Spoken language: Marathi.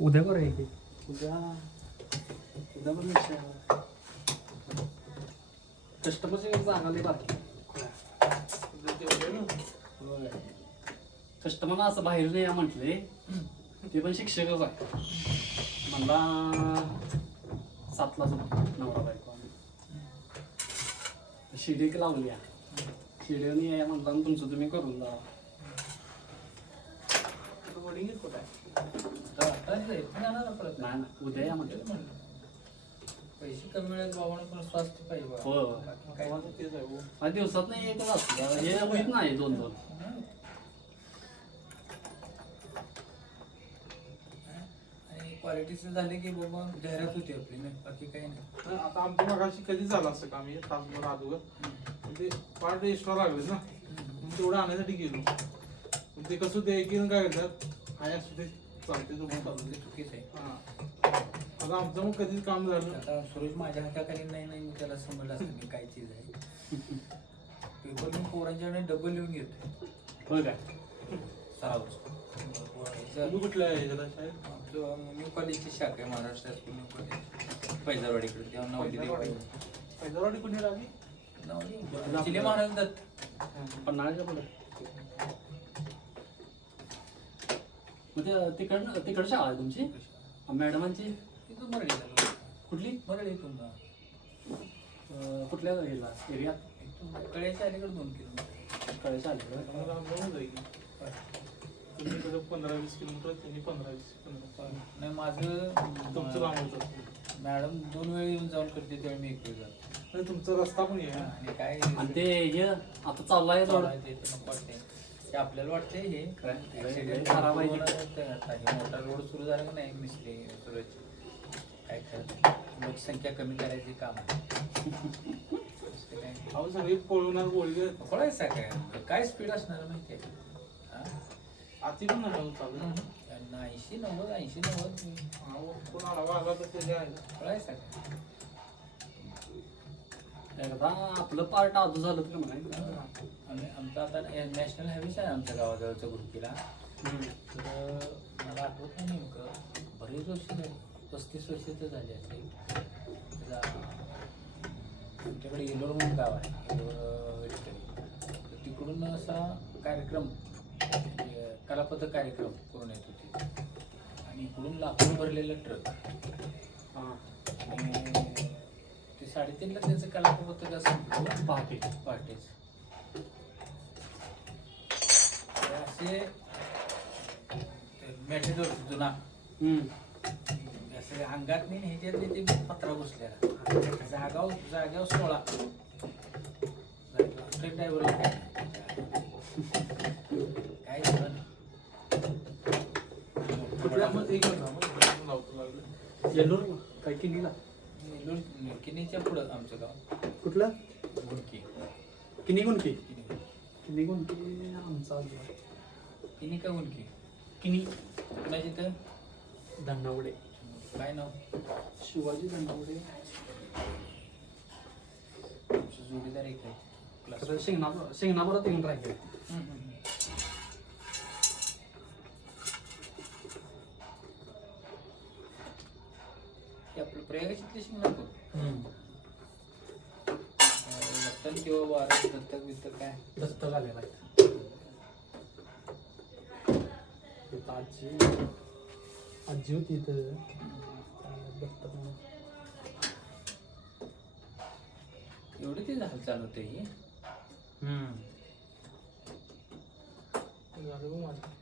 उद्या करूया की उद्या उद्या पण विषय कस्टमरची चांगली बाकी कस्टमरला असं बाहेर नाही या म्हटले ते पण शिक्षकच आहे म्हणला 7ला नवरा बायको शिडी एक लावली शिडीने या म्हणला तुमचं तुम्ही करून जा नाही ना उद्या या म्हटलं पैसे कमी मिळेल बाबांना पण स्वास्थ्य पाहिजे हो काय दिवसात नाही एकच असतं हे होईत नाही 2-2 आणि क्वालिटीचं झाले की बाबा जाहिरात होती आपली नाही बाकी काही नाही. आता आमच्या भागाशी कधी झालं असं काम हे तासभर अगोदर ते पार्ट एक्स्ट्रा लागले ना मग तेवढं आणण्यासाठी गेलो ते कसं ते एक काय करतात हाय असं ते चालते चुकीचं आहे. आता आमचं मग कधीच काम झालं आता सुरेश माझ्या हाताखाली नाही मी त्याला समजलं असतं मी काय चीज आहे पेपर मी पोरांच्याकडे डबल लिहून घेतो होय काय तुम्ही कुठल्या ह्याच्यात शाळेत आपलं न्यू कॉलेजची शाखा आहे महाराष्ट्र हायस्कूल न्यू कॉलेज पैजारवाडीकडे तेव्हा नवली पैजारवाडी कुठे लागली नवली चिले महाराज दत्त पन्हाळ्याच्या पुढे म्हणजे तिकडं शाळा आहे तुमची मॅडमांची तिथून मरळी झालो कुठली मरळी तुमचा कुठल्या एरियात कळ्याच्या अलीकडे 2 किलोमीटर कळायच्या आले जाऊन जाईल तुम्ही 15-20 किलोमीटर त्यांनी 15-20 किलोमीटर नाही माझं तुमचं लांब होतं मॅडम 2 वेळ येऊन जाऊन करते त्यावेळी मी 1 वेळ जातो आणि तुमचा रस्ता पण आहे आणि काय आणि ते हे आता चाललाय चालू आहे ते तर नको वाटते ते आपल्याला वाटते हे ऍक्सिडेंट खराब आहे मोठा रोड सुरू झाला की नाही मिसले सुरत काय खरं लोकसंख्या कमी करायची काम आहे अहो सगळी पळवणार बोलले पळायचं काय स्पीड असणार माहिती आहे आती पण नाही चालू 80-90 कोणाला वागा तर ते आहे पळायचं एकदा आपलं पार्ट आधू झालं तर म्हणायचं आणि आमचा आता नॅशनल हायवेच आहे आमच्या गावाजवळच्या गुरुकीला तर मला आठवत नाही नेमकं बरेच वर्ष झाली 35 वर्ष तर झाली असेल आमच्याकडे येलोर म्हणून गाव आहे येलोर तर तिकडून असा कार्यक्रम कलापथक कार्यक्रम करून येत होते आणि इकडून लाकूड भरलेलं ट्रक आणि ते 3:30ला त्याचं कलापथक असं पहाटेच असे मेटेरियल जुना असं अंगात नाही ह्याच्यात ते पत्रा बसलेला जागाव 16 ट्रक ड्रायव्हरला काय कुठल्या मग एक लावतो लागलं येल्लोर काय किनीला किनीच्या पुढं आमचं गाव कुठलं गुडकी किनी गुणकी किनी गुणकी आमचा किनी का गुडकी किनी कुणाची तर धन्नावडे काय नाव शिवाजी धन्नावडे जोडीदार एक आहे शेंगणापुरात येऊन राहिले आपलं प्रयागाची शिंगणापूर दत्तन किंवा वार दत्तक बित्तक काय दत्तक आलेला आहे आजी होती इथं दत्तक एवढं ते झालं चालू होतं ही झालं माझं